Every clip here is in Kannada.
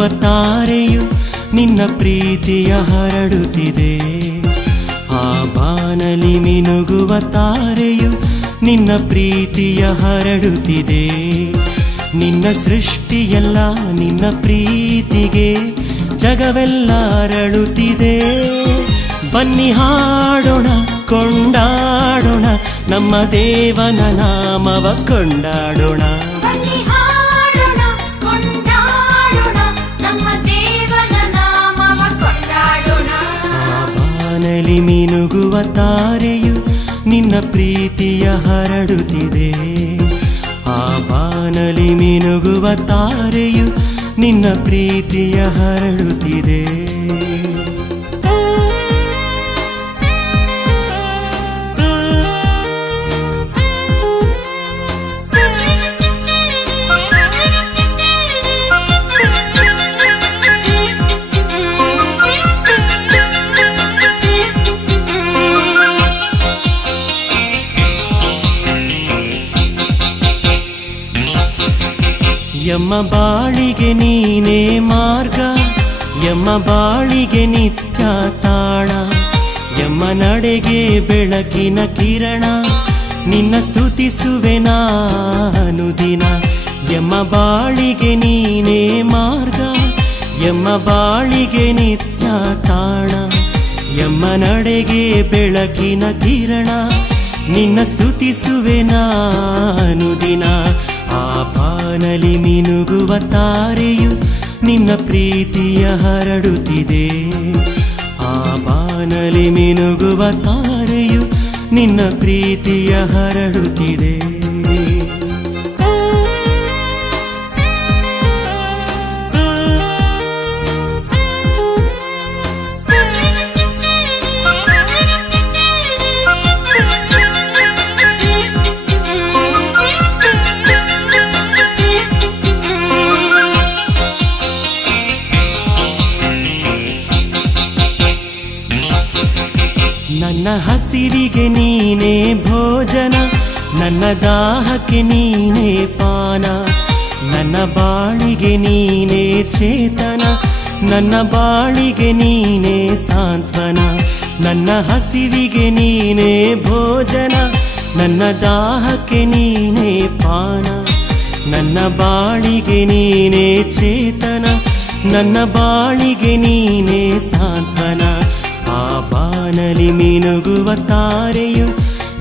ಮಿನುಗುವ ತಾರೆಯು ನಿನ್ನ ಪ್ರೀತಿಯ ಹರಡುತ್ತಿದೆ. ಆ ಬಾನಲಿ ಮಿನುಗುವ ತಾರೆಯು ನಿನ್ನ ಪ್ರೀತಿಯ ಹರಡುತ್ತಿದೆ. ನಿನ್ನ ಸೃಷ್ಟಿಯೆಲ್ಲ ನಿನ್ನ ಪ್ರೀತಿಗೆ ಜಗವೆಲ್ಲ ಅರಳುತ್ತಿದೆ. ಬನ್ನಿ ಹಾಡೋಣ, ಕೊಂಡಾಡೋಣ, ನಮ್ಮ ದೇವನ ನಾಮವ ಕೊಂಡಾಡೋಣ. ಬಾನಲಿ ಮಿನುಗುವ ತಾರೆಯು ನಿನ್ನ ಪ್ರೀತಿಯ ಹರಡುತ್ತಿದೆ. ಆ ಬಾನಲಿ ಮಿನುಗುವ ತಾರೆಯು ನಿನ್ನ ಪ್ರೀತಿಯ ಹರಡುತ್ತಿದೆ. ಯಮ್ಮ ಬಾಳಿಗೆ ನೀನೇ ಮಾರ್ಗ ಯಮ್ಮ ಬಾಳಿಗೆ ನಿತ್ಯ ತಾಣ ಯಮ್ಮ ನಡೆಗೆ ಬೆಳಕಿನ ಕಿರಣ, ನಿನ್ನ ಸ್ತುತಿಸುವೆ ನಾನು ದಿನ ಯಮ್ಮ ಬಾಳಿಗೆ ನೀನೇ ಮಾರ್ಗ ಯಮ್ಮ ಬಾಳಿಗೆ ನಿತ್ಯ ತಾಣ ಯಮ್ಮ ನಡೆಗೆ ಬೆಳಕಿನ ಕಿರಣ, ನಿನ್ನ ಸ್ತುತಿಸುವೆ ನಾನು ದಿನ ಆ ಬಾನಲಿ ಮಿನುಗುವ ತಾರೆಯು ನಿನ್ನ ಪ್ರೀತಿಯ ಹರಡುತ್ತಿದೆ. ಆ ಬಾನಲಿ ಮಿನುಗುವ ತಾರೆಯು ನಿನ್ನ ಪ್ರೀತಿಯ ಹರಡುತ್ತಿದೆ. ಹಸಿವಿಗೆ ನೀನೇ ಭೋಜನ, ನನ್ನ ದಾಹಕ್ಕೆ ನೀನೇ ಪಾನ, ನನ್ನ ಬಾಳಿಗೆ ನೀನೇ ಚೇತನ, ನನ್ನ ಬಾಳಿಗೆ ನೀನೇ ಸಾಂತ್ವನ, ನನ್ನ ಹಸಿವಿಗೆ ನೀನೇ ಭೋಜನ, ನನ್ನ ದಾಹಕ್ಕೆ ನೀನೇ ಪಾನ, ನನ್ನ ಬಾಳಿಗೆ ನೀನೇ ಚೇತನ, ನನ್ನ ಬಾಳಿಗೆ ನೀನೇ ಸಾಂತ್ವನ. ಆ ಬಾನಲಿ ಮಿನುಗುವ ತಾರೆಯು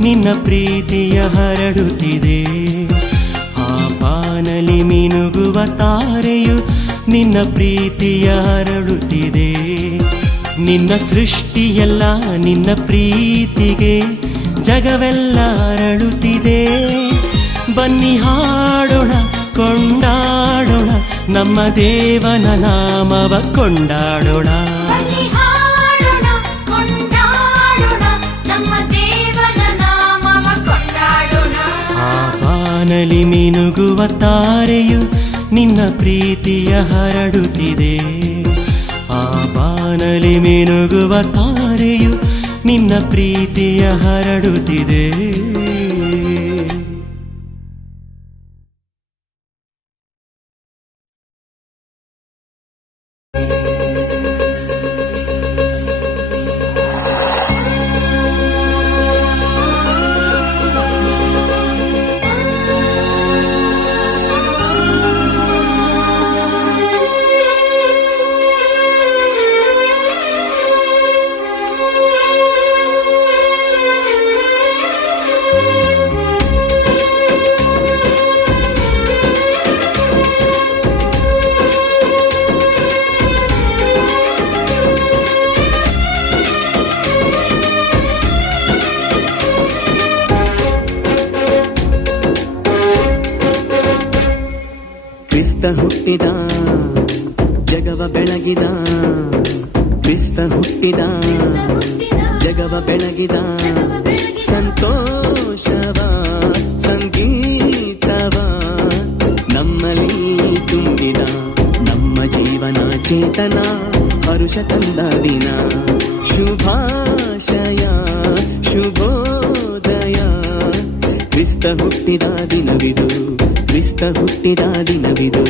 ನಿನ್ನ ಪ್ರೀತಿಯ ಹರಡುತ್ತಿದೆ. ಆ ಬಾನಲಿ ಮಿನುಗುವ ತಾರೆಯು ನಿನ್ನ ಪ್ರೀತಿಯ ಹರಡುತ್ತಿದೆ. ನಿನ್ನ ಸೃಷ್ಟಿಯೆಲ್ಲ ನಿನ್ನ ಪ್ರೀತಿಗೆ ಜಗವೆಲ್ಲ ಅರಳುತ್ತಿದೆ. ಬನ್ನಿ ಹಾಡೋಣ, ಕೊಂಡಾಡೋಣ, ನಮ್ಮ ದೇವನ ನಾಮವ ಕೊಂಡಾಡೋಣ. ಬಾನಲಿ ಮಿನುಗುವ ತಾರೆಯು ನಿನ್ನ ಪ್ರೀತಿಯ ಹರಡುತ್ತಿದೆ. ಆ ಬಾನಲಿ ಮಿನುಗುವ ತಾರೆಯು ನಿನ್ನ ಪ್ರೀತಿಯ ಹರಡುತ್ತಿದೆ. ಹುಟ್ಟಿದ, ಜಗವ ಬೆಳಗಿದ ಕ್ರಿಸ್ತ ಹುಟ್ಟಿದ, ಜಗವ ಬೆಳಗಿದ. ಸಂತೋಷವ, ಸಂಗೀತವ ನಮ್ಮಲ್ಲಿ ತುಂಬಿದ, ನಮ್ಮ ಜೀವನ ಚೇತನ ಪರುಷ ತಂದ ಶುಭಾಶಯ, ಶುಭೋದಯ ಕ್ರಿಸ್ತ ಹುಟ್ಟಿದ ದಿನವಿದು. ಕ್ರಿಸ್ತ ಹುಟ್ಟಿದ ದಿನವಿದು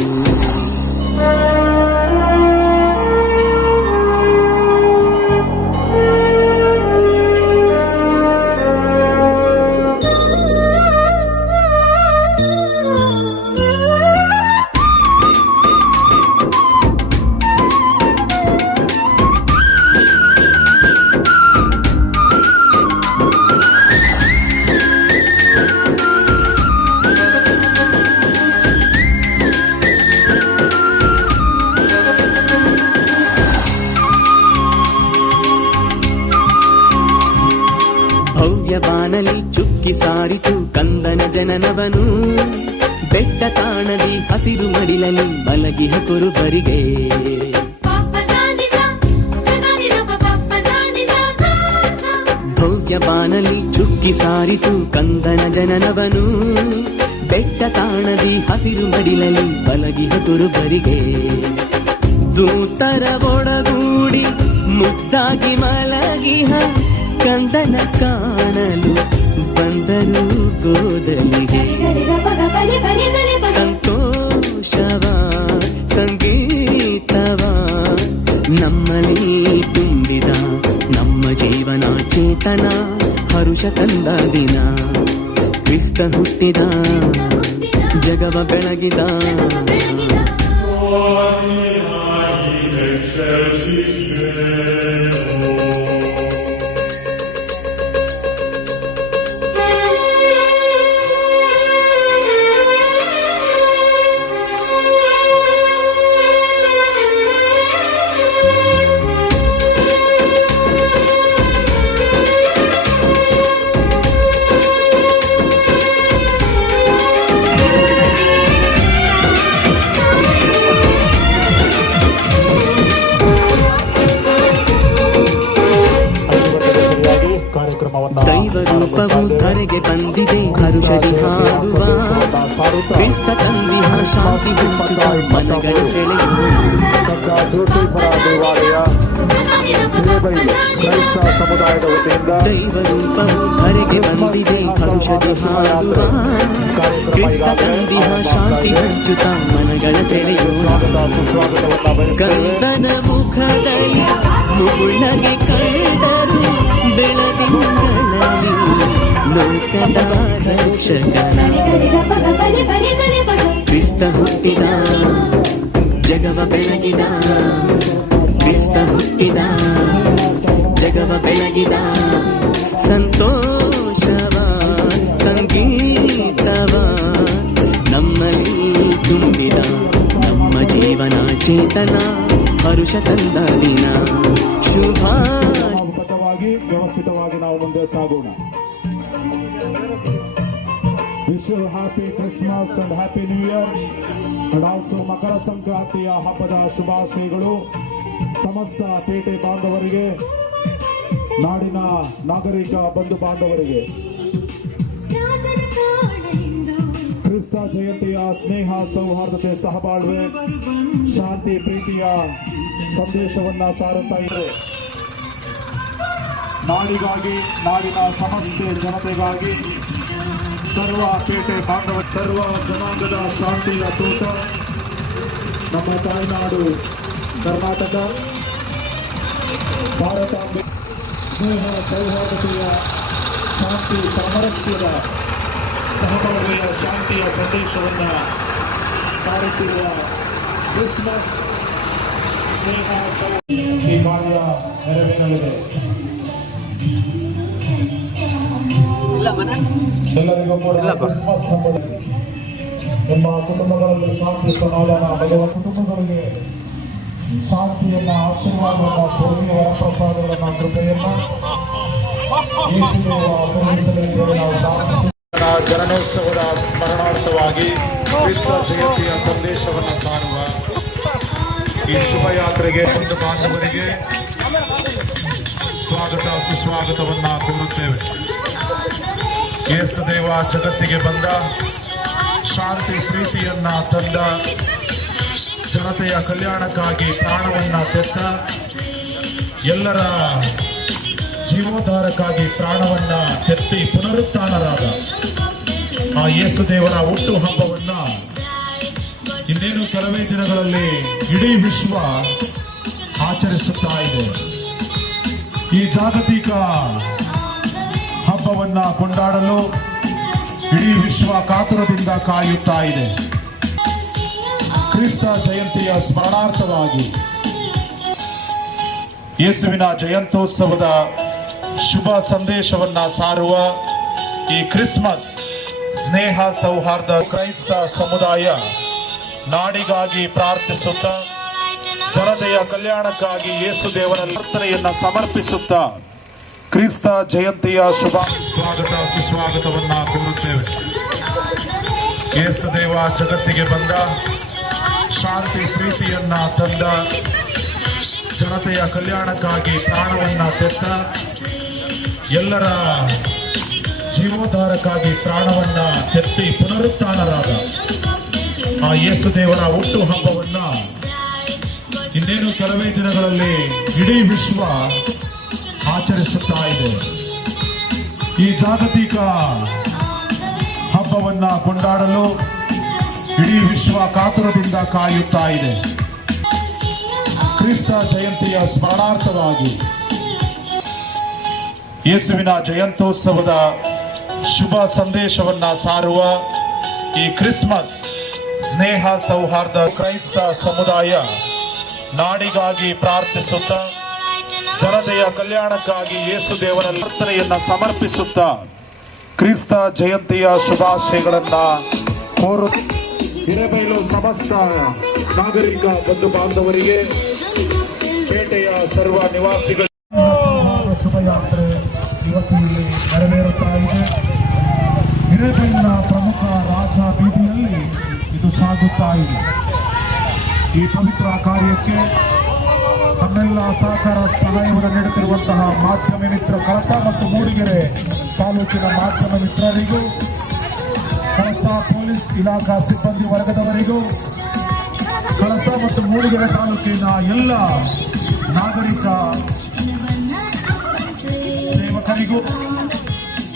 ಚುಕ್ಕಿ ಸಾರಿತು ಕಂದನ ಜನನವನು ಬೆಟ್ಟ ತಾಣಲಿ ಹಸಿರು ಮಡಿಲಲಿ ಮಲಗಿಹ ಕುರುಬರಿಗೆ ಪಪ್ಪ ಸಾಧಿಸ ಸಸಾನಿದ ಪಪ್ಪ ಸಾಧಿಸ ಭವ್ಯ ಬಾನಲಿ ಚುಕ್ಕಿ ಸಾರಿತು ಕಂದನ ಜನನವನು ಬೆಟ್ಟ ತಾಣದಿ ಹಸಿರು ಮಡಿಲಲಿ ಮಲಗಿಹ ಕುರುಬರಿಗೆ ದೂತರ ಒಡಗೂಡಿ ಮುದ್ದಾಗಿ ಮಲಗಿಹ ಕಂದನ ಕಾಣಲು ಬಂದರು ಗೋದಲಿಗೆ ಸಂತೋಷವ, ಸಂಗೀತವ, ನಮ್ಮಲ್ಲಿ ತುಂಬಿದ ನಮ್ಮ ಜೀವನ ಚೇತನ ಹರುಷ ತಂದ ದಿನ. ಕ್ರಿಸ್ತ ಹುಟ್ಟಿದ, ಜಗವ ಬೆಳಗಿದ ಶಾಂತಿ ಹಂಚುವ ಮನಗಳ ಸೆಳೆಯುವ ಸಂತ ಜೋಸೇಫರ ದೇವಾಲಯ ಹಿರೇಬೈಲು ಕ್ರೈಸ್ತ ಸಮುದಾಯದ ವತಿಯಿಂದ ದೈವ ರೂಪವು ಧರೆಗೆ ಬಂದಿದೆ ಹರುಷದಿ ಹಾಡುವ ಕ್ರಿಸ್ತ ತಂದಿಹ ಶಾಂತಿ ಹಂಚುತ್ತ ಮನಗಳ ಸೆಳೆಯುವ ಸ್ವಾಗತ ಸುಸ್ವಾಗತವನ್ನ ಬಯಸ್ತೇವೆ ಕಂದನ ಮುಖದಲ್ಲಿ ಮುಗುಳಗೆ ಕಂಡರು ಬೆಳದಿಂಗಳಲ್ಲಿ ಲೋಕದ ರಕ್ಷಕನ ಕ್ರಿಸ್ತ ಹುಟ್ಟಿದ, ಜಗವ ಬೆಳಗಿದ, ಕ್ರಿಸ್ತ ಹುಟ್ಟಿದ, ಜಗವ ಬೆಳಗಿದ. ಸಂತೋಷವ, ಸಂಗೀತವ, ನಮ್ಮಲ್ಲಿ ತುಂಬಿದ, ನಮ್ಮ ಜೀವನ ಚೇತನ ಪರುಷ ತಂದ ದಿನ ಶುಭ ವ್ಯವಸ್ಥಿತವಾಗಿ ನಾವು ಮುಂದೆ ಸಾಗೋಣ. Wish happy Christmas and happy new year ಮಕರ ಸಂಕ್ರಾಂತಿಯ ಹಬ್ಬದ ಶುಭಾಶಯಗಳು ಸಮಸ್ತ ಪೇಟೆ ಬಾಂಧವರಿಗೆ ನಾಡಿನ ನಾಗರಿಕ ಬಂಧು ಬಾಂಧವರಿಗೆ ಕ್ರಿಸ್ತ ಜಯಂತಿಯ ಸ್ನೇಹ ಸೌಹಾರ್ದತೆ ಸಹಬಾಳ್ವೆ ಶಾಂತಿ ಪ್ರೀತಿಯ ಸಂದೇಶವನ್ನ ಸಾರುತ್ತಾ ಇದೆ ನಾಡಿಗಾಗಿ ನಾಡಿನ ಸಮಸ್ತ ಜನತೆಗಾಗಿ ಸರ್ವ ಪೇಟೆ ಬಾಂಧವ ಸರ್ವ ಜನಾಂಗದ ಶಾಂತಿಯ ತೋಟ ನಮ್ಮ ತಾಯ್ನಾಡು ಕರ್ನಾಟಕ ಭಾರತಾಂಬೆ ಸ್ನೇಹ ಸೌಹಾರ್ದತೆಯ ಶಾಂತಿ ಸಾಮರಸ್ಯದ ಸಹಬಾಳ್ವೆಯ ಶಾಂತಿಯ ಸಂದೇಶವನ್ನ ಸಾರುತ್ತಿರುವ ಕ್ರಿಸ್ಮಸ್ ಸ್ನೇಹ ಸೌ- ಈ ಕಾರ್ಯ ನೆರವೇರಲಿದೆ ಎಲ್ಲರಿಗೂ ಕೂಡ ಕ್ರಿಸ್ಮಸ್ ನಿಮ್ಮ ಕುಟುಂಬಗಳಲ್ಲಿ ಶಾಂತಿ ಸಮಾಧಾನ ಬರುವ ಕುಟುಂಬಗಳಿಗೆ ಶಾಂತಿಯನ್ನ ಆಶೀರ್ವಾದವನ್ನ ಸ್ವರ್ಗೀಯ ವರಪ್ರಸಾದಗಳನ್ನ ಕೃಪೆಯನ್ನ. ಜನನೋತ್ಸವದ ಸ್ಮರಣಾರ್ಥವಾಗಿ ವಿಶ್ವ ಜಯಂತಿಯ ಸಂದೇಶವನ್ನು ಸಾರುವ ಈ ಶುಭಯಾತ್ರೆಗೆ ಒಂದು ಬಾಂಧವರಿಗೆ ಸ್ವಾಗತ ಸುಸ್ವಾಗತವನ್ನ ಕೋರುತ್ತೇವೆ ಯೇಸುದೇವ ಜಗತ್ತಿಗೆ ಬಂದ ಶಾಂತಿ ಪ್ರೀತಿಯನ್ನ ತಂದ ಜನತೆಯ ಕಲ್ಯಾಣಕ್ಕಾಗಿ ಪ್ರಾಣವನ್ನ ತೆತ್ತ ಎಲ್ಲರ ಜೀವೋದ್ಧಾರಕ್ಕಾಗಿ ಪ್ರಾಣವನ್ನ ತೆತ್ತಿ ಪುನರುತ್ಥಾನರಾದ ಆ ಯೇಸುದೇವರ ಹುಟ್ಟು ಹಬ್ಬವನ್ನ ಇನ್ನೇನು ಕೆಲವೇ ದಿನಗಳಲ್ಲಿ ಇಡೀ ವಿಶ್ವ ಆಚರಿಸುತ್ತಾ ಇದೆ. ಈ ಜಾಗತಿಕ ಹಬ್ಬವನ್ನ ಕೊಂಡಾಡಲು ಇಡೀ ವಿಶ್ವ ಕಾತುರದಿಂದ ಕಾಯುತ್ತಾ ಇದೆ. ಕ್ರಿಸ್ತ ಜಯಂತಿಯ ಸ್ಮರಣಾರ್ಥವಾಗಿ ಯೇಸುವಿನ ಜಯಂತೋತ್ಸವದ ಶುಭ ಸಂದೇಶವನ್ನ ಸಾರುವ ಈ ಕ್ರಿಸ್ಮಸ್ ಸ್ನೇಹ ಸೌಹಾರ್ದ ಕ್ರೈಸ್ತ ಸಮುದಾಯ ನಾಡಿಗಾಗಿ ಪ್ರಾರ್ಥಿಸುತ್ತಾ, ಜನತೆಯ ಕಲ್ಯಾಣಕ್ಕಾಗಿ ಯೇಸು ದೇವರ ಪ್ರಾರ್ಥನೆಯನ್ನ ಸಮರ್ಪಿಸುತ್ತಾ ಕ್ರಿಸ್ತ ಜಯಂತಿಯ ಶುಭ ಸ್ವಾಗತ, ಸುಸ್ವಾಗತವನ್ನ ಕೋರುತ್ತೇವೆ. ಯೇಸುದೇವ ಜಗತ್ತಿಗೆ ಬಂದ ಶಾಂತಿ ಪ್ರೀತಿಯನ್ನ ತಂದ ಜನತೆಯ ಕಲ್ಯಾಣಕ್ಕಾಗಿ ಪ್ರಾಣವನ್ನ ತೆತ್ತ ಎಲ್ಲರ ಜೀವೋದ್ಧಾರಕ್ಕಾಗಿ ಪ್ರಾಣವನ್ನ ತೆತ್ತಿ ಪುನರುತ್ಥಾನರಾದ ಆ ಯೇಸುದೇವರ ಹುಟ್ಟು ಹಬ್ಬವನ್ನ ಇನ್ನೇನು ಕೆಲವೇ ದಿನಗಳಲ್ಲಿ ಇಡೀ ವಿಶ್ವ ಆಚರಿಸುತ್ತಾ ಇದೆ. ಈ ಜಾಗತಿಕ ಹಬ್ಬವನ್ನ ಕೊಂಡಾಡಲು ಇಡೀ ವಿಶ್ವ ಕಾತುರದಿಂದ ಕಾಯುತ್ತಾ ಇದೆ. ಕ್ರಿಸ್ತ ಜಯಂತಿಯ ಸ್ಮರಣಾರ್ಥವಾಗಿ ಯೇಸುವಿನ ಜಯಂತ್ಯೋತ್ಸವದ ಶುಭ ಸಂದೇಶವನ್ನ ಸಾರುವ ಈ ಕ್ರಿಸ್ಮಸ್ ಸ್ನೇಹ ಸೌಹಾರ್ದ ಕ್ರೈಸ್ತ ಸಮುದಾಯ ನಾಡಿಗಾಗಿ ಪ್ರಾರ್ಥಿಸುತ್ತಾ ಜನತೆಯ ಕಲ್ಯಾಣಕ್ಕಾಗಿ ಯೇಸು ದೇವರ ಪ್ರಾರ್ಥನೆಯನ್ನ ಸಮರ್ಪಿಸುತ್ತಾ ಕ್ರಿಸ್ತ ಜಯಂತಿಯ ಶುಭಾಶಯಗಳನ್ನ ಕೋರು ಹಿರೇಬೈಲು ಸಮಸ್ತ ನಾಗರಿಕ ಬಂಧು ಬಾಂಧವರಿಗೆ, ಪೇಟೆಯ ಸರ್ವ ನಿವಾಸಿಗಳ ಶುಭಯಾತ್ರೆ ಇವತ್ತು ಇಲ್ಲಿ ನೆರವೇರುತ್ತಾ ಇದೆ. ಹಿರೇಬೈಲಿನ ಪ್ರಮುಖ ರಾಜ ಬೀದಿಯಲ್ಲಿ ಇದು ಸಾಗುತ್ತಾ ಇದೆ. ಈ ಪವಿತ್ರ ಕಾರ್ಯಕ್ಕೆ ತಮ್ಮೆಲ್ಲ ಸಹಕಾರ ಸಹಾಯವನ್ನು ನೀಡುತ್ತಿರುವಂತಹ ಮಾಧ್ಯಮ ಮಿತ್ರ ಕಳಸ ಮತ್ತು ಮೂಡಿಗೆರೆ ತಾಲೂಕಿನ ಮಾಧ್ಯಮ ಮಿತ್ರರಿಗೂ, ಕಳಸ ಪೊಲೀಸ್ ಇಲಾಖಾ ಸಿಬ್ಬಂದಿ ವರ್ಗದವರಿಗೂ, ಕಳಸ ಮತ್ತು ಮೂಡಿಗೆರೆ ತಾಲೂಕಿನ ಎಲ್ಲ ನಾಗರಿಕ ಸೇವಕರಿಗೂ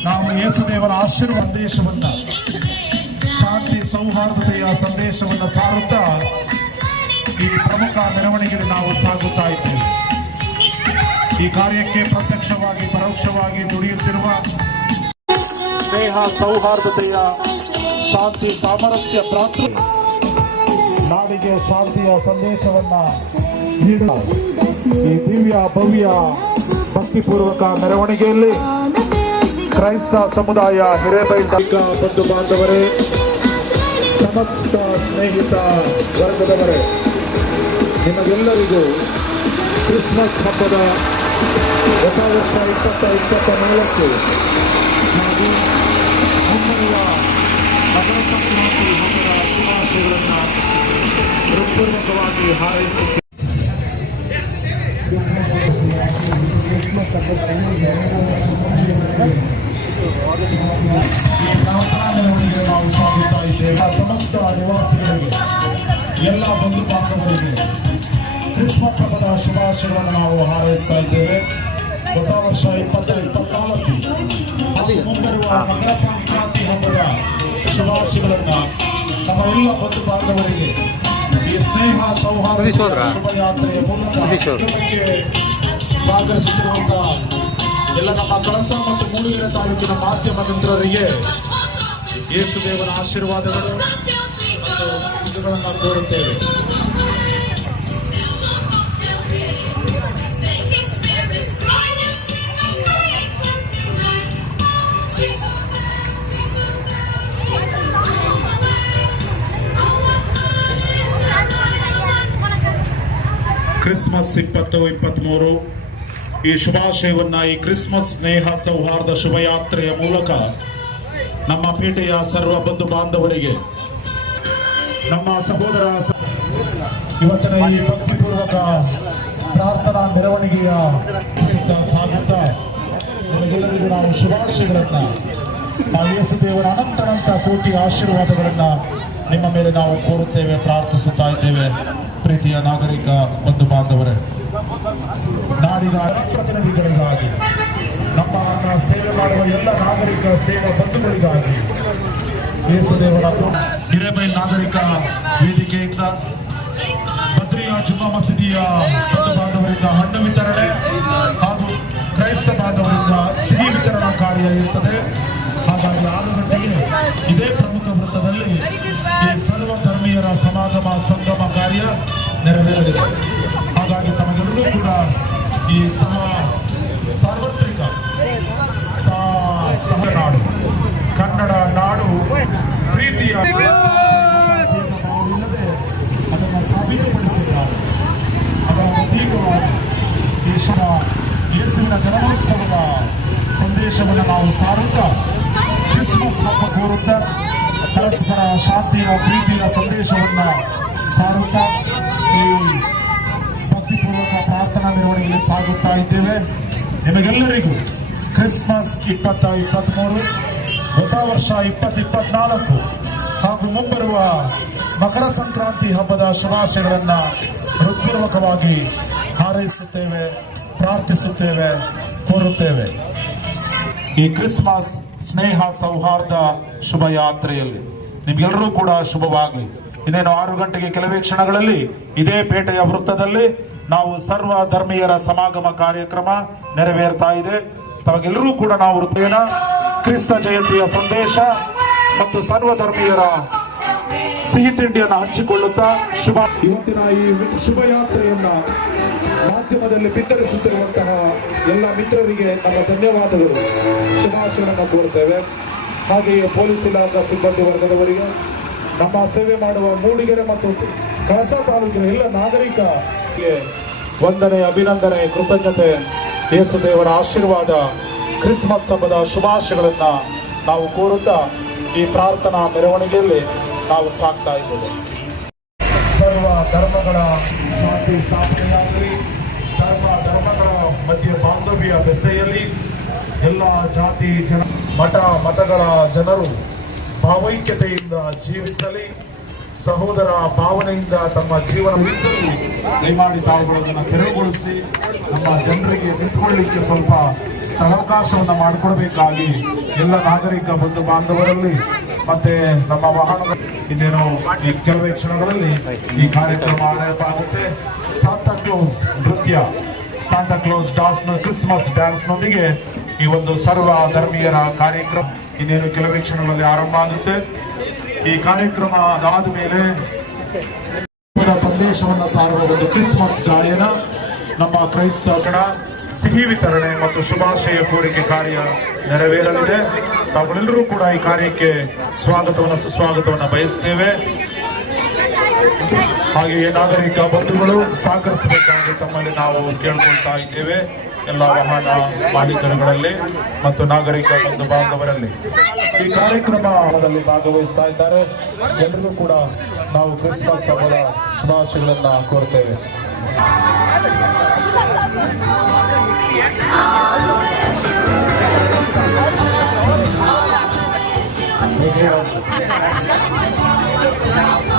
ನಾವು ಯೇಸುದೇವರ ಆಶೀರ್ವಾದ ಸಂದೇಶವನ್ನು ಶಾಂತಿ ಸೌಹಾರ್ದತೆಯ ಸಂದೇಶವನ್ನು ಸಾರುತ್ತಾ ಈ ಪ್ರಮುಖ ಮೆರವಣಿಗೆಯಲ್ಲಿ ನಾವು ಸಾಗುತ್ತಾ ಇದ್ದೇವೆ. ಈ ಕಾರ್ಯಕ್ಕೆ ಪ್ರತ್ಯಕ್ಷವಾಗಿ, ಪರೋಕ್ಷವಾಗಿ ದುಡಿಯುತ್ತಿರುವ ಸ್ನೇಹ, ಸೌಹಾರ್ದತೆಯ, ಶಾಂತಿ, ಸಾಮರಸ್ಯ ಪ್ರಾಪ್ತಿ ನಾಡಿಗೆ ಶಾಂತಿಯ ಸಂದೇಶವನ್ನ ನೀಡುವ ಈ ದಿವ್ಯ, ಭವ್ಯ, ಭಕ್ತಿಪೂರ್ವಕ ಮೆರವಣಿಗೆಯಲ್ಲಿ ಕ್ರೈಸ್ತ ಸಮುದಾಯ ಹಿರೇಬೈಕ ಬಂಧು ಬಾಂಧವರೇ, ಸಮಸ್ತ ಸ್ನೇಹಿತ ವರ್ಗದವರೇ ನಿಮಗೆಲ್ಲರಿಗೂ ಕ್ರಿಸ್ಮಸ್ ಹಬ್ಬದ ಹೊಸ ವರ್ಷ ಇಪ್ಪತ್ತ ಇಪ್ಪತ್ತ ನಾಲ್ಕು ಹಾಗೂ ಮುಂಬರುವ ಮಕರ ಸಂಕ್ರಾಂತಿ ಹಬ್ಬದ ಶುಭಾಶಯಗಳನ್ನು ಹೃತ್ಪೂರ್ವಕವಾಗಿ ಹಾರೈಸುತ್ತೇವೆ ಪ್ರಾರ್ಥನೆಯೊಂದಿಗೆ ನಾವು ಸಾಗುತ್ತಾ ಇದ್ದೇವೆ. ಸಮಸ್ತ ನಿವಾಸಿಗಳಿಗೆ ಎಲ್ಲ ಬಂಧು ಬಾಂಧವರಿಗೆ ಕ್ರಿಸ್ಮಸ್ ಹಬ್ಬದ ಶುಭಾಶಯಗಳನ್ನು ನಾವು ಹಾರೈಸ್ತಾ ಇದ್ದೇವೆ ಹೊಸ ವರ್ಷ ಇಪ್ಪತ್ತ ಇಪ್ಪತ್ನಾಲ್ಕು ಹಾಗೂ ಮುಂಬರುವ ಮಕರ ಸಂಕ್ರಾಂತಿ ಹಬ್ಬದ ಶುಭಾಶಯಗಳನ್ನ ನಮ್ಮ ಎಲ್ಲ ಬಂಧು ಬಾಂಧವರಿಗೆ ಈ ಸ್ನೇಹ ಸೌಹಾರ್ದ ಶುಭಯಾತ್ರೆಯ ಮೂಲಕ ನಮಗೆ ಸಹಕರಿಸುತ್ತಿರುವಂತಹ ಎಲ್ಲ ನಮ್ಮ ಕಳಸ ಮತ್ತು ಮೂಡಿಗೆರೆ ತಾಲೂಕಿನ ಮಾಧ್ಯಮ ಮಿತ್ರರಿಗೆ ಯೇಸು ದೇವರ ಆಶೀರ್ವಾದಗಳು ಮತ್ತು ಇವುಗಳನ್ನು ಕೋರುತ್ತೇವೆ ಕ್ರಿಸ್ಮಸ್ ಇಪ್ಪತ್ತು ಇಪ್ಪತ್ತ್ಮೂರು ಈ ಶುಭಾಶಯವನ್ನ ಈ ಕ್ರಿಸ್ಮಸ್ ಸ್ನೇಹ ಸೌಹಾರ್ದ ಶುಭಯಾತ್ರೆಯ ಮೂಲಕ ನಮ್ಮ ಪೇಟೆಯ ಸರ್ವ ಬಂಧು ಬಾಂಧವರಿಗೆ, ನಮ್ಮ ಸಹೋದರ ಇವತ್ತಿನ ಈ ಭಕ್ತಿಪೂರ್ವಕ ಪ್ರಾರ್ಥನಾ ಮೆರವಣಿಗೆಯ ಸಾಗುತ್ತಾ ನಿಮಗೆಲ್ಲರಿಗೂ ನಾವು ಶುಭಾಶಯಗಳನ್ನ ನಾವು ಯೇಸು ದೇವರ ಅನಂತನಂತ ಕೋಟಿ ಆಶೀರ್ವಾದಗಳನ್ನ ನಿಮ್ಮ ಮೇಲೆ ನಾವು ಕೋರುತ್ತೇವೆ, ಪ್ರಾರ್ಥಿಸುತ್ತಾ ಇದ್ದೇವೆ. ಪ್ರೀತಿಯ ನಾಗರಿಕ ಬಂಧು ಬಾಂಧವರೇ, ನಾಡಿನ ಪ್ರತಿನಿಧಿಗಳಿಗಾಗಿ ನಮ್ಮನ್ನ ಸೇವೆ ಮಾಡುವ ಎಲ್ಲ ನಾಗರಿಕ ಸೇವಾ ಬಂಧುಗಳಿಗಾಗಿ ಯೇಸುದೇವರ ಹಿರೇಬೈಲ್ ನಾಗರಿಕ ವೇದಿಕೆಯಿಂದ ಬದ್ರಿಯಾ ಜುಮ್ಮಾ ಮಸೀದಿಯ ಬಂಧು ಬಾಂಧವರಿಂದ ಹಣ್ಣು ವಿತರಣೆ ಹಾಗೂ ಕ್ರೈಸ್ತ ಬಾಂಧವರಿಂದ ಸಿಹಿ ವಿತರಣಾ ಕಾರ್ಯ ಇರುತ್ತದೆ. ಹಾಗಾಗಿ ಆರು ಗಂಟೆಗೆ ಇದೇ ಪ್ರಮುಖ ವೃತ್ತದಲ್ಲಿ ಈ ಸರ್ವ ಧರ್ಮೀಯರ ಸಮಾಗಮ, ಸಂಗಮ ಕಾರ್ಯ ನೆರವೇರಲಿದೆ. ಹಾಗಾಗಿ ತಮಗೆಲ್ಲರೂ ಕೂಡ ಈ ಸಹ ಸಾರ್ವತ್ರಿಕ ಸಹ ಸಹನಾಡು ಕನ್ನಡ ನಾಡು ಪ್ರೀತಿಯ ಅದನ್ನು ಸಾಬೀತುಪಡಿಸಿದ್ದಾರೆ. ಅದರ ಪ್ರತೀಕವಾಗಿ ದೇಶದ, ಯೇಸುವಿನ ಜನ್ಮೋತ್ಸವದ ಸಂದೇಶವನ್ನು ನಾವು ಸಾರುತ್ತಾ ಕ್ರಿಸ್ಮಸ್ ಹಬ್ಬ ಕೋರುತ್ತಾ ಪರಸ್ಪರ ಶಾಂತಿಯ ಪ್ರೀತಿಯ ಸಂದೇಶವನ್ನು ಸಾರುತ್ತಾ ಈ ಭಕ್ತಿಪೂರ್ವಕ ಪ್ರಾರ್ಥನಾ ಮೆರವಣಿಗೆಯಲ್ಲಿ ಸಾಗುತ್ತಾ ಇದ್ದೇವೆ. ನಿಮಗೆಲ್ಲರಿಗೂ ಕ್ರಿಸ್ಮಸ್ ಇಪ್ಪತ್ತ ಇಪ್ಪತ್ತ್ಮೂರು ಹೊಸ ವರ್ಷ ಇಪ್ಪತ್ತು ಇಪ್ಪತ್ನಾಲ್ಕು ಹಾಗೂ ಮುಂಬರುವ ಮಕರ ಸಂಕ್ರಾಂತಿ ಹಬ್ಬದ ಶುಭಾಶಯಗಳನ್ನು ಹೃತ್ಪೂರ್ವಕವಾಗಿ ಹಾರೈಸುತ್ತೇವೆ, ಪ್ರಾರ್ಥಿಸುತ್ತೇವೆ, ಕೋರುತ್ತೇವೆ. ಈ ಕ್ರಿಸ್ಮಸ್ ಸ್ನೇಹ, ಸೌಹಾರ್ದ ಶುಭ ಯಾತ್ರೆಯಲ್ಲಿ ನಿಮ್ಗೆಲ್ಲರೂ ಕೂಡ ಶುಭವಾಗಲಿ. ಇನ್ನೇನು ಆರು ಗಂಟೆಗೆ ಕೆಲವೇ ಕ್ಷಣಗಳಲ್ಲಿ ಇದೇ ಪೇಟೆಯ ವೃತ್ತದಲ್ಲಿ ನಾವು ಸರ್ವ ಧರ್ಮೀಯರ ಸಮಾಗಮ ಕಾರ್ಯಕ್ರಮ ನೆರವೇರ್ತಾ ಇದೆ. ತಮಗೆಲ್ಲರೂ ಕೂಡ ನಾವು ವೃತ್ತೇನ ಕ್ರಿಸ್ತ ಜಯಂತಿಯ ಸಂದೇಶ ಮತ್ತು ಸರ್ವ ಧರ್ಮೀಯರ ಸಿಹಿ ತಿಂಡಿಯನ್ನು ಹಂಚಿಕೊಳ್ಳುತ್ತಾ ಶುಭ ಇವತ್ತಿನ ಈ ಶುಭ ಯಾತ್ರೆಯನ್ನ ಮಾಧ್ಯಮದಲ್ಲಿ ಬಿತ್ತರಿಸುತ್ತಿರುವಂತಹ ಎಲ್ಲ ಮಿತ್ರರಿಗೆ ನಮ್ಮ ಧನ್ಯವಾದಗಳು. ಶುಭಾಶಯವನ್ನು ಕೋರ್ತೇವೆ ಹಾಗೆಯೇ ಪೊಲೀಸ್ ಇಲಾಖಾ ಸಿಬ್ಬಂದಿ ವರ್ಗದವರಿಗೆ ನಮ್ಮ ಸೇವೆ ಮಾಡುವ ಮೂಡಿಗೆರೆ ಮತ್ತು ಕಳಸ ತಾಲೂಕಿನ ಎಲ್ಲ ನಾಗರಿಕರಿಗೆ ವಂದನೆ, ಅಭಿನಂದನೆ, ಕೃತಜ್ಞತೆ, ಯೇಸುದೇವರ ಆಶೀರ್ವಾದ ಕ್ರಿಸ್ಮಸ್ ಹಬ್ಬದ ಶುಭಾಶಯಗಳನ್ನು ನಾವು ಕೋರುತ್ತಾ ಈ ಪ್ರಾರ್ಥನಾ ಮೆರವಣಿಗೆಯಲ್ಲಿ ನಾವು ಸಾಕ್ತಾ ಇದ್ದೇವೆ. ಸರ್ವ ಧರ್ಮಗಳ ಶಾಂತಿ ಧರ್ಮಗಳ ಮಧ್ಯೆ ಬಾಂಧವ್ಯ ಬೆಸೆಯಲ್ಲಿ ಎಲ್ಲ ಜಾತಿ ಜನ ಮಠ ಮತಗಳ ಜನರು ಭಾವೈಕ್ಯತೆಯಿಂದ ಜೀವಿಸಲಿ, ಸಹೋದರ ಭಾವನೆಯಿಂದ ತಮ್ಮ ಜೀವನ ಇದ್ದಲ್ಲಿ ದಯಮಾಡಿ ತಾವುಗಳನ್ನು ತೆರವುಗೊಳಿಸಿ, ನಮ್ಮ ಜನರಿಗೆ ನಿಂತ್ಕೊಳ್ಳಿಕ್ಕೆ ಸ್ವಲ್ಪ ಸ್ಥಳಾವಕಾಶವನ್ನು ಮಾಡಿಕೊಡ್ಬೇಕಾಗಿ ಎಲ್ಲ ನಾಗರಿಕ ಬಂಧು ಬಾಂಧವರಲ್ಲಿ ಮತ್ತೆ ನಮ್ಮ ವಾಹನ ಇನ್ನೇನು ಈ ಕೆಲವೇ ಕ್ಷಣಗಳಲ್ಲಿ ಈ ಕಾರ್ಯಕ್ರಮ ಆರಂಭ ಆಗುತ್ತೆ. ಸಾಂತಾ ಕ್ಲೋಸ್ ನೃತ್ಯ. Santa Claus dance Christmas dance ನೊಂದಿಗೆ ಈ ಒಂದು ಸರ್ವ ಧರ್ಮೀಯರ ಕಾರ್ಯಕ್ರಮ ಇನ್ನೇನು ಕೆಲವೇ ಕ್ಷಣಗಳಲ್ಲಿ ಆರಂಭ ಆಗುತ್ತೆ. ಈ ಕಾರ್ಯಕ್ರಮ ಅದಾದ ಮೇಲೆ ಸಂದೇಶವನ್ನು ಸಾರುವ ಒಂದು ಕ್ರಿಸ್ಮಸ್ ಗಾಯನ ನಮ್ಮ ಕ್ರೈಸ್ತ ಸಿಹಿ ವಿತರಣೆ ಮತ್ತು ಶುಭಾಶಯ ಕೋರಿಕೆ ಕಾರ್ಯ ನೆರವೇರಲಿದೆ. ತಾವುಗಳೆಲ್ಲರೂ ಕೂಡ ಈ ಕಾರ್ಯಕ್ಕೆ ಸ್ವಾಗತವನ್ನು ಸುಸ್ವಾಗತವನ್ನು ಬಯಸ್ತೇವೆ. ಹಾಗೆಯೇ ನಾಗರಿಕ ಬಂಧುಗಳು ಸಹಕರಿಸಬೇಕಾಗಿ ತಮ್ಮಲ್ಲಿ ನಾವು ಕೇಳ್ಕೊಳ್ತಾ ಇದ್ದೇವೆ. ಎಲ್ಲ ವಾಹನ ಮಾಲೀಕರುಗಳಲ್ಲಿ ಮತ್ತು ನಾಗರಿಕ ಬಂಧು ಬಾಂಧವರಲ್ಲಿ. ಈ ಕಾರ್ಯಕ್ರಮದಲ್ಲಿ ಭಾಗವಹಿಸ್ತಾ ಇದ್ದಾರೆ. ಎಲ್ಲರೂ ಕೂಡ ನಾವು ಕ್ರಿಸ್ಮಸ್ ಹಬ್ಬದ ಶುಭಾಶಯಗಳನ್ನ ಕೋರ್ತೇವೆ.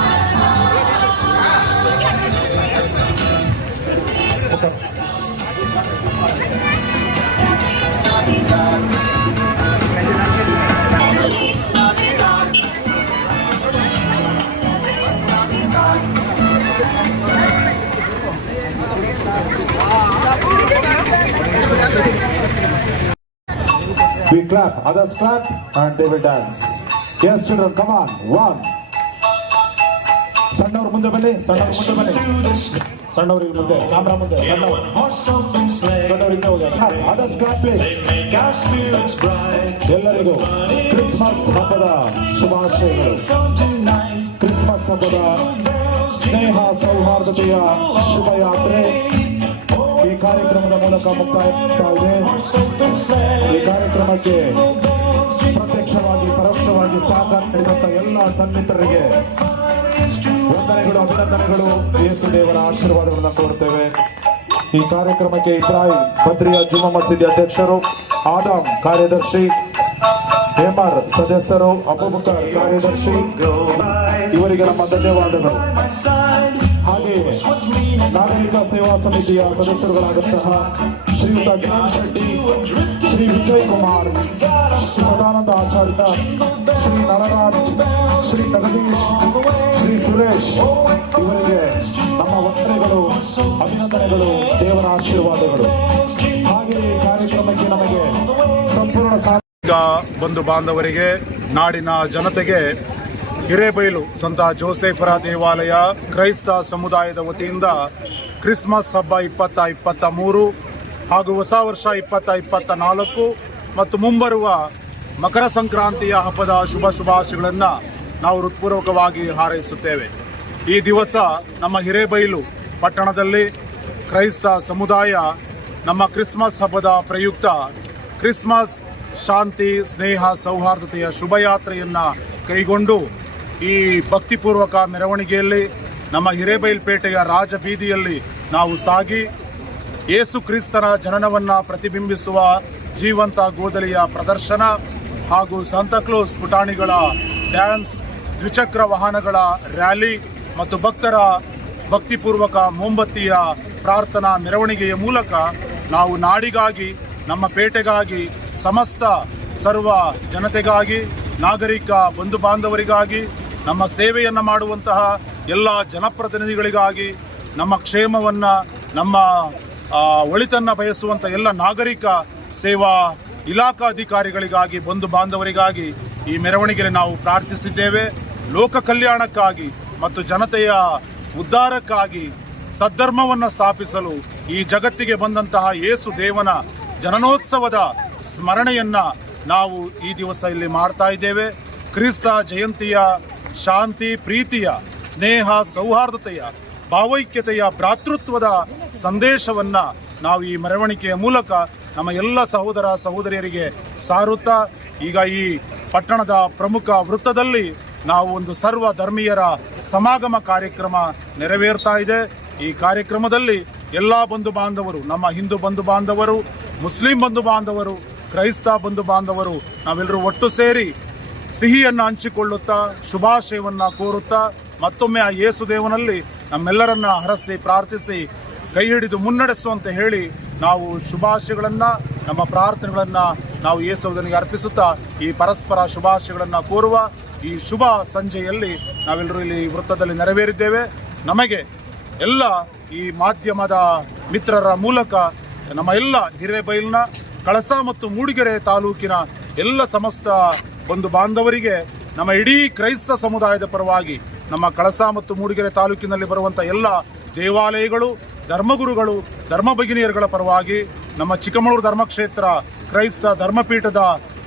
We clap, others clap, and they will dance. Yes, children, come on. One. ಸಣ್ಣವ್ರು ಮುಂದೆ ಬನ್ನಿ ಸಣ್ಣವ್ರು ಮುಂದೆ ಬನ್ನಿ ಸಣ್ಣವ್ರು. ಇಲ್ಲಿ ಮುಂದೆ ಕ್ಯಾಮ್ರಾ ಮುಂದೆ ಹೋಗಿ ಕ್ಲಾಪ್ ಪ್ಲೀಸ್ ಎಲ್ಲರಿಗೂ ಕ್ರಿಸ್ಮಸ್ ಹಬ್ಬದ ಶುಭಾಶಯಗಳು. ಕ್ರಿಸ್ಮಸ್ ಹಬ್ಬದ ಸ್ನೇಹ ಸೌಹಾರ್ದತೆಯ ಶುಭ ಯಾತ್ರೆ ಈ ಕಾರ್ಯಕ್ರಮದ ಮೂಲಕ ಮುಕ್ತಾಯ ಇದೆ. ಈ ಕಾರ್ಯಕ್ರಮಕ್ಕೆ ಪ್ರತ್ಯಕ್ಷವಾಗಿ ಪರೋಕ್ಷವಾಗಿ ಸಹಕಾರ ನೀಡಿದಂತ ಎಲ್ಲ ಸನ್ಮಿತರಿಗೆ ವಂದನೆಗಳು, ಅಭಿನಂದನೆಗಳು. ಯೇಸು ದೇವರ ಆಶೀರ್ವಾದಗಳನ್ನು ಕೋರ್ತೇವೆ ಈ ಕಾರ್ಯಕ್ರಮಕ್ಕೆ ಇಬ್ರಾಹಿಂ, ಬದ್ರಿಯಾ ಜುಮಾ ಮಸೀದಿ ಅಧ್ಯಕ್ಷರು, ಆದಾಮ್ ಕಾರ್ಯದರ್ಶಿ, ಹೇಮರ್ ಸದಸ್ಯರು, ಅಬುಬಕರ್ ಕಾರ್ಯದರ್ಶಿ, ಇವರಿಗೆ ನಮ್ಮ ಧನ್ಯವಾದಗಳು. ಹಾಗೆಯೇ ನಾಗರಿಕ ಸೇವಾ ಸಮಿತಿಯ ಸದಸ್ಯರುಗಳಾದಂತಹ ಶ್ರೀಯುತ ಜ್ಞಾನ್ ಶೆಟ್ಟಿ, ಶ್ರೀ ವಿಜಯ್ ಕುಮಾರ್ ಸದಾನಂದ ಆಚಾರ್ಯ ಶ್ರೀ ನಳರಾಜ್ ಶ್ರೀ ಜಗದೀಶ್ ಶ್ರೀ ಸುರೇಶ್ ಇವರಿಗೆ ನಮ್ಮ ವಂದನೆಗಳು ಅಭಿನಂದನೆಗಳು, ದೇವರ ಆಶೀರ್ವಾದಗಳು. ಹಾಗೆಯೇ ಕಾರ್ಯಕ್ರಮಕ್ಕೆ ನಮಗೆ ಸಂಪೂರ್ಣ ಸಹ ಬಂಧು ಬಾಂಧವರಿಗೆ, ನಾಡಿನ ಜನತೆಗೆ ಹಿರೇಬೈಲು ಸಂತ ಜೋಸೆಫರ ದೇವಾಲಯ, ಕ್ರೈಸ್ತ ಸಮುದಾಯದ ವತಿಯಿಂದ ಕ್ರಿಸ್ಮಸ್ ಹಬ್ಬ ಇಪ್ಪತ್ತ ಇಪ್ಪತ್ತ ಮೂರು ಹಾಗೂ ಹೊಸ ವರ್ಷ ಇಪ್ಪತ್ತ ಇಪ್ಪತ್ತ ನಾಲ್ಕು ಮತ್ತು ಮುಂಬರುವ ಮಕರ ಸಂಕ್ರಾಂತಿಯ ಹಬ್ಬದ ಶುಭ ಶುಭಾಶಯಗಳನ್ನು ನಾವು ಹೃತ್ಪೂರ್ವಕವಾಗಿ ಹಾರೈಸುತ್ತೇವೆ. ಈ ದಿವಸ ನಮ್ಮ ಹಿರೇಬೈಲು ಪಟ್ಟಣದಲ್ಲಿ ಕ್ರೈಸ್ತ ಸಮುದಾಯ ನಮ್ಮ ಕ್ರಿಸ್ಮಸ್ ಹಬ್ಬದ ಪ್ರಯುಕ್ತ ಕ್ರಿಸ್ಮಸ್ ಶಾಂತಿ, ಸ್ನೇಹ, ಸೌಹಾರ್ದತೆಯ ಶುಭಯಾತ್ರೆಯನ್ನು ಕೈಗೊಂಡು ಈ ಭಕ್ತಿಪೂರ್ವಕ ಮೆರವಣಿಗೆಯಲ್ಲಿ ನಮ್ಮ ಹಿರೇಬೈಲ್ಪೇಟೆಯ ರಾಜಬೀದಿಯಲ್ಲಿ ನಾವು ಸಾಗಿ ಯೇಸು ಕ್ರಿಸ್ತನ ಜನನವನ್ನು ಪ್ರತಿಬಿಂಬಿಸುವ ಜೀವಂತ ಗೋದಲಿಯ ಪ್ರದರ್ಶನ ಹಾಗೂ ಸಾಂತಾಕ್ಲೋಸ್ ಪುಟಾಣಿಗಳ ಡ್ಯಾನ್ಸ್, ದ್ವಿಚಕ್ರ ವಾಹನಗಳ ರ್ಯಾಲಿ ಮತ್ತು ಭಕ್ತರ ಭಕ್ತಿಪೂರ್ವಕ ಮೊಂಬತ್ತಿಯ ಪ್ರಾರ್ಥನಾ ಮೆರವಣಿಗೆಯ ಮೂಲಕ ನಾವು ನಾಡಿಗಾಗಿ, ನಮ್ಮ ಪೇಟೆಗಾಗಿ, ಸಮಸ್ತ ಸರ್ವ ಜನತೆಗಾಗಿ, ನಾಗರಿಕ ಬಂಧು ಬಾಂಧವರಿಗಾಗಿ, ನಮ್ಮ ಸೇವೆಯನ್ನು ಮಾಡುವಂತಹ ಎಲ್ಲ ಜನಪ್ರತಿನಿಧಿಗಳಿಗಾಗಿ, ನಮ್ಮ ಕ್ಷೇಮವನ್ನು, ನಮ್ಮ ಒಳಿತನ್ನು ಬಯಸುವಂಥ ಎಲ್ಲ ನಾಗರಿಕ ಸೇವಾ ಇಲಾಖಾ ಅಧಿಕಾರಿಗಳಿಗಾಗಿ ಬಂಧು ಬಾಂಧವರಿಗಾಗಿ ಈ ಮೆರವಣಿಗೆಯಲ್ಲಿ ನಾವು ಪ್ರಾರ್ಥಿಸಿದ್ದೇವೆ. ಲೋಕ ಕಲ್ಯಾಣಕ್ಕಾಗಿ ಮತ್ತು ಜನತೆಯ ಉದ್ಧಾರಕ್ಕಾಗಿ ಸದ್ಧರ್ಮವನ್ನು ಸ್ಥಾಪಿಸಲು ಈ ಜಗತ್ತಿಗೆ ಬಂದಂತಹ ಯೇಸು ದೇವನ ಜನನೋತ್ಸವದ ಸ್ಮರಣೆಯನ್ನ ನಾವು ಈ ದಿವಸ ಇಲ್ಲಿ ಮಾಡ್ತಾ ಇದ್ದೇವೆ. ಕ್ರಿಸ್ತ ಜಯಂತಿಯ ಶಾಂತಿ, ಪ್ರೀತಿಯ, ಸ್ನೇಹ, ಸೌಹಾರ್ದತೆಯ, ಭಾವೈಕ್ಯತೆಯ, ಭ್ರಾತೃತ್ವದ ಸಂದೇಶವನ್ನ ನಾವು ಈ ಮೆರವಣಿಗೆಯ ಮೂಲಕ ನಮ್ಮ ಎಲ್ಲ ಸಹೋದರ ಸಹೋದರಿಯರಿಗೆ ಸಾರುತ್ತಾ, ಈಗ ಈ ಪಟ್ಟಣದ ಪ್ರಮುಖ ವೃತ್ತದಲ್ಲಿ ನಾವು ಒಂದು ಸರ್ವ ಧರ್ಮೀಯರ ಸಮಾಗಮ ಕಾರ್ಯಕ್ರಮ ನೆರವೇರ್ತಾ ಇದೆ. ಈ ಕಾರ್ಯಕ್ರಮದಲ್ಲಿ ಎಲ್ಲ ಬಂಧು ಬಾಂಧವರು, ನಮ್ಮ ಹಿಂದೂ ಬಂಧು ಬಾಂಧವರು, ಮುಸ್ಲಿಂ ಬಂಧು ಬಾಂಧವರು, ಕ್ರೈಸ್ತ ಬಂಧು ಬಾಂಧವರು, ನಾವೆಲ್ಲರೂ ಒಟ್ಟು ಸೇರಿ ಸಿಹಿಯನ್ನು ಹಂಚಿಕೊಳ್ಳುತ್ತಾ, ಶುಭಾಶಯವನ್ನ ಕೋರುತ್ತಾ, ಮತ್ತೊಮ್ಮೆ ಆ ಯೇಸುದೇವನಲ್ಲಿ ನಮ್ಮೆಲ್ಲರನ್ನ ಹರಸಿ ಪ್ರಾರ್ಥಿಸಿ, ಕೈ ಹಿಡಿದು ಮುನ್ನಡೆಸುವಂತೆ ಹೇಳಿ ನಾವು ಶುಭಾಶಯಗಳನ್ನು, ನಮ್ಮ ಪ್ರಾರ್ಥನೆಗಳನ್ನು ನಾವು ಏಸುವುದನಿಗೆ ಅರ್ಪಿಸುತ್ತಾ, ಈ ಪರಸ್ಪರ ಶುಭಾಶಯಗಳನ್ನು ಕೋರುವ ಈ ಶುಭ ಸಂಜೆಯಲ್ಲಿ ನಾವೆಲ್ಲರೂ ಇಲ್ಲಿ ವೃತ್ತದಲ್ಲಿ ನೆರವೇರಿದ್ದೇವೆ. ನಮಗೆ ಎಲ್ಲ ಈ ಮಾಧ್ಯಮದ ಮಿತ್ರರ ಮೂಲಕ, ನಮ್ಮ ಎಲ್ಲ ಹಿರೇಬೈಲ್ನ ಕಳಸ ಮತ್ತು ಮೂಡಿಗೆರೆ ತಾಲೂಕಿನ ಎಲ್ಲ ಸಮಸ್ತ ಒಂದು ಬಾಂಧವರಿಗೆ, ನಮ್ಮ ಇಡೀ ಕ್ರೈಸ್ತ ಸಮುದಾಯದ ಪರವಾಗಿ, ನಮ್ಮ ಕಳಸ ಮತ್ತು ಮೂಡಿಗೆರೆ ತಾಲೂಕಿನಲ್ಲಿ ಬರುವಂಥ ಎಲ್ಲ ದೇವಾಲಯಗಳು ಧರ್ಮಗುರುಗಳು, ಧರ್ಮ ಭಗಿನಿಯರುಗಳ ಪರವಾಗಿ, ನಮ್ಮ ಚಿಕ್ಕಮಗಳೂರು ಧರ್ಮಕ್ಷೇತ್ರ ಕ್ರೈಸ್ತ ಧರ್ಮಪೀಠದ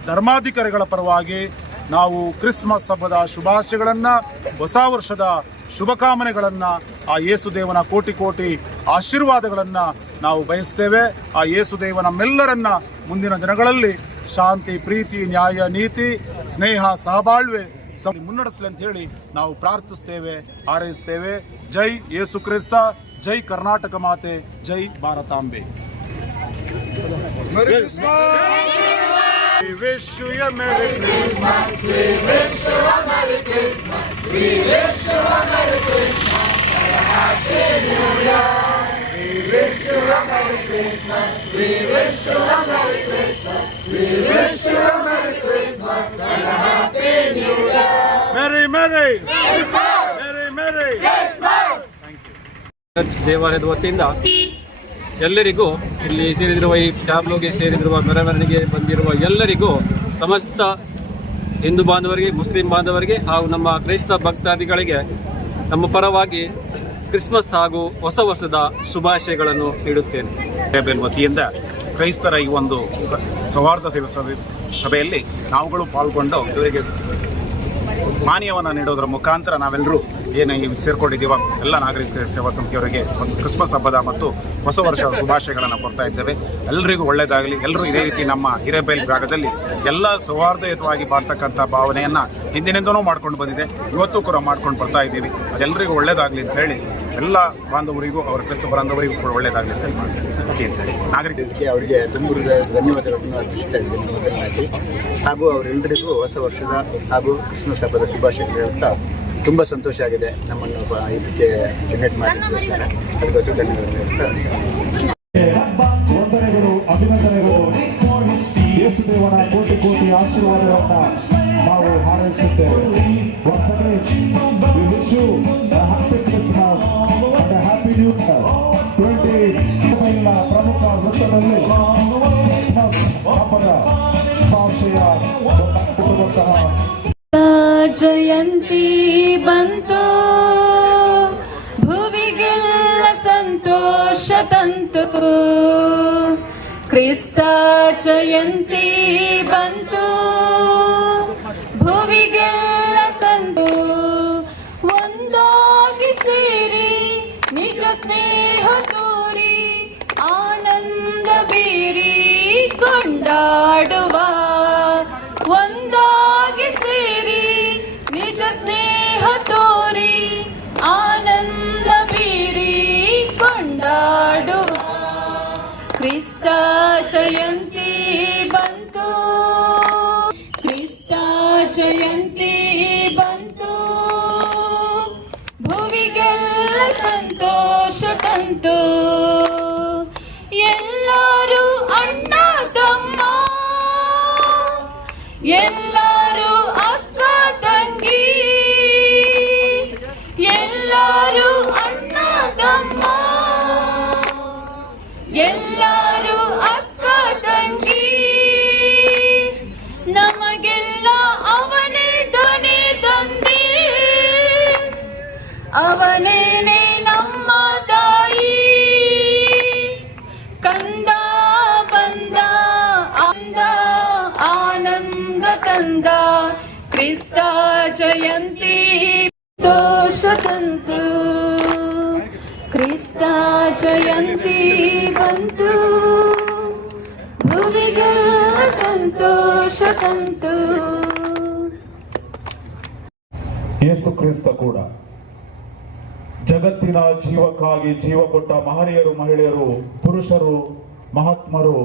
ಧರ್ಮಾಧಿಕಾರಿಗಳ ಪರವಾಗಿ ನಾವು ಕ್ರಿಸ್ಮಸ್ ಹಬ್ಬದ ಶುಭಾಶಯಗಳನ್ನು, ಹೊಸ ವರ್ಷದ ಶುಭಕಾಮನೆಗಳನ್ನು, ಆ ಯೇಸುದೇವನ ಕೋಟಿ ಕೋಟಿ ಆಶೀರ್ವಾದಗಳನ್ನು ನಾವು ಬಯಸ್ತೇವೆ. ಆ ಯೇಸುದೇವ ನಮ್ಮೆಲ್ಲರನ್ನ ಮುಂದಿನ ದಿನಗಳಲ್ಲಿ ಶಾಂತಿ, ಪ್ರೀತಿ, ನ್ಯಾಯ, ನೀತಿ, ಸ್ನೇಹ, ಸಹಬಾಳ್ವೆ ಮುನ್ನಡೆಸಲಿ ಅಂತ ಹೇಳಿ ನಾವು ಪ್ರಾರ್ಥಿಸ್ತೇವೆ, ಹಾರೈಸ್ತೇವೆ. ಜೈ ಯೇಸು ಕ್ರಿಸ್ತ. ಜೈ ಕರ್ನಾಟಕ ಮಾತೆ ಜೈ ಭಾರತಾಂಬೆ We wish you a Merry Christmas. Merry, Merry. Merry, Merry. Church ದೇವಾಲಯದ ವತಿಯಿಂದ ಎಲ್ಲರಿಗೂ ಇಲ್ಲಿ ಸೇರಿದಿರುವ ಈ ಟ್ಯಾಬ್ಲೋಗೆ ಸೇರಿದಿರುವ ಮೆರವಣಿಗೆ ಬಂದಿರುವ ಎಲ್ಲರಿಗೂ ಸಮಸ್ತ ಹಿಂದೂ ಬಾಂಧವರಿಗೆ, ಮುಸ್ಲಿಂ ಬಾಂಧವರಿಗೆ ಹಾಗೂ ನಮ್ಮ ಕ್ರೈಸ್ತ ಭಕ್ತಾದಿಗಳಿಗೆ ನಮ್ಮ ಪರವಾಗಿ ಕ್ರಿಸ್ಮಸ್ ಹಾಗೂ ಹೊಸ ವರ್ಷದ ಶುಭಾಶಯಗಳನ್ನು ನೀಡುತ್ತೇನೆ. ವತಿಯಿಂದ ಕ್ರೈಸ್ತರ ಈ ಒಂದು ಸೌಹಾರ್ದ ಸಭೆಯಲ್ಲಿ ನಾವುಗಳು ಪಾಲ್ಗೊಂಡು ಇವರಿಗೆ ಮಾನ್ಯವನ್ನು ನೀಡೋದರ ಮುಖಾಂತರ ನಾವೆಲ್ಲರೂ ಏನು ಈ ಸೇರ್ಕೊಂಡಿದ್ದೀವ? ಎಲ್ಲ ನಾಗರಿಕ ಸೇವಾ ಸಮಿತಿಯವರಿಗೆ ಒಂದು ಕ್ರಿಸ್ಮಸ್ ಹಬ್ಬದ ಮತ್ತು ಹೊಸ ವರ್ಷದ ಶುಭಾಶಯಗಳನ್ನು ಕೊಡ್ತಾ ಇದ್ದೇವೆ. ಎಲ್ಲರಿಗೂ ಒಳ್ಳೆಯದಾಗಲಿ ಎಲ್ಲರೂ ಇದೇ ರೀತಿ ನಮ್ಮ ಹಿರೇಬೈಲ್ ಭಾಗದಲ್ಲಿ ಎಲ್ಲ ಸೌಹಾರ್ದಯುತವಾಗಿ ಬಾಳ್ತಕ್ಕಂಥ ಭಾವನೆಯನ್ನು ಹಿಂದಿನಿಂದನೂ ಮಾಡ್ಕೊಂಡು ಬಂದಿದೆ. ಇವತ್ತು ಕೂಡ ಮಾಡ್ಕೊಂಡು ಬರ್ತಾ ಇದ್ದೀವಿ. ಅದೆಲ್ಲರಿಗೂ ಒಳ್ಳೆಯದಾಗಲಿ ಅಂತ ಹೇಳಿ ಎಲ್ಲ ಬಾಂಧವರಿಗೂ, ಅವರ ಕ್ರಿಸ್ತ ಬಾಂಧವರಿಗೂ ಕೂಡ ಒಳ್ಳೆಯದಾಗಲಿ ಅಂತ ಹೇಳಿ ಮಾಡ್ತೀನಿ ಅಂತ ಹೇಳಿ ನಾಗರಿಕ ಇದಕ್ಕೆ ಅವರಿಗೆ ತುಂಬ ಧನ್ಯವಾದಗಳನ್ನು ಅರ್ಪಿಸ್ತಾ ಇದ್ದೀನಿ. ಹಾಗೂ ಅವರೆಲ್ಲರಿಗೂ ಹೊಸ ವರ್ಷದ ಹಾಗೂ ಕ್ರಿಸ್ಮಸ್ ಹಬ್ಬದ ಶುಭಾಶಯ ಹೇಳ್ತಾ ತುಂಬ ಸಂತೋಷ ಆಗಿದೆ ನಮ್ಮನ್ನು ಇದಕ್ಕೆ ಇನ್ವೈಟ್ ಮಾಡಿದ್ದಕ್ಕೋಸ್ಕರ ಅದಕ್ಕೆ ಧನ್ಯವಾದಗಳು ಹೇಳ್ತಾ ವಂದನೆಗಳು ಕೋಟಿ ಕೋಟಿ ಆಶೀರ್ವಾದವನ್ನು ನಾವು ಹಾರೈಸುತ್ತೇವೆ. Once again, we wish you a happy Christmas and a happy New Year. 20 ಪ್ರಮುಖ ವೃತ್ತದಲ್ಲಿ ಕ್ರಿಸ್ಮಸ್ ಹಬ್ಬದ ಜಯಂತಿ ಬಂತು. ಭುವಿಗೆಲ್ಲ ಸಂತೋಷ ತಂತು. ಕ್ರಿಸ್ತ ಜಯಂತಿ ಬಂತು. ಜಯಂತಿ ಕ್ರಿಸ್ತ ಜಯಂತಿ ತಂತು ಕ್ರಿಸ್ತ ಜಯಂತಿ ಬಂತು. ಭುವಿಗೆಲ್ಲ ಸಂತೋಷ ತಂತು ಯೇಸು ಕ್ರಿಸ್ತ ಕೂಡ ಜಗತ್ತಿನ ಜೀವಕ್ಕಾಗಿ ಜೀವ ಕೊಟ್ಟ ಮಹನೀಯರು, ಮಹಿಳೆಯರು, ಪುರುಷರು, ಮಹಾತ್ಮರು,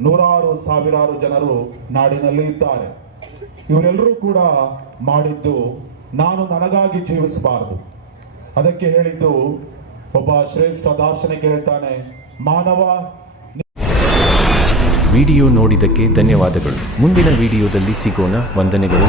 ನೂರಾರು ಸಾವಿರಾರು ಜನರು ನಾಡಿನಲ್ಲಿ ಇದ್ದಾರೆ ಇವರೆಲ್ಲರೂ ಕೂಡ ಮಾಡಿದ್ದು ನಾನು ನನಗಾಗಿ ಜೀವಿಸಬಾರದು. ಅದಕ್ಕೆ ಹೇಳಿದ್ದು ಒಬ್ಬ ಶ್ರೇಷ್ಠ ದಾರ್ಶನಿಕ ಹೇಳ್ತಾನೆ, ಮಾನವ ವಿಡಿಯೋ ನೋಡಿದ್ದಕ್ಕೆ ಧನ್ಯವಾದಗಳು. ಮುಂದಿನ ವಿಡಿಯೋದಲ್ಲಿ ಸಿಗೋಣ. ವಂದನೆಗಳು.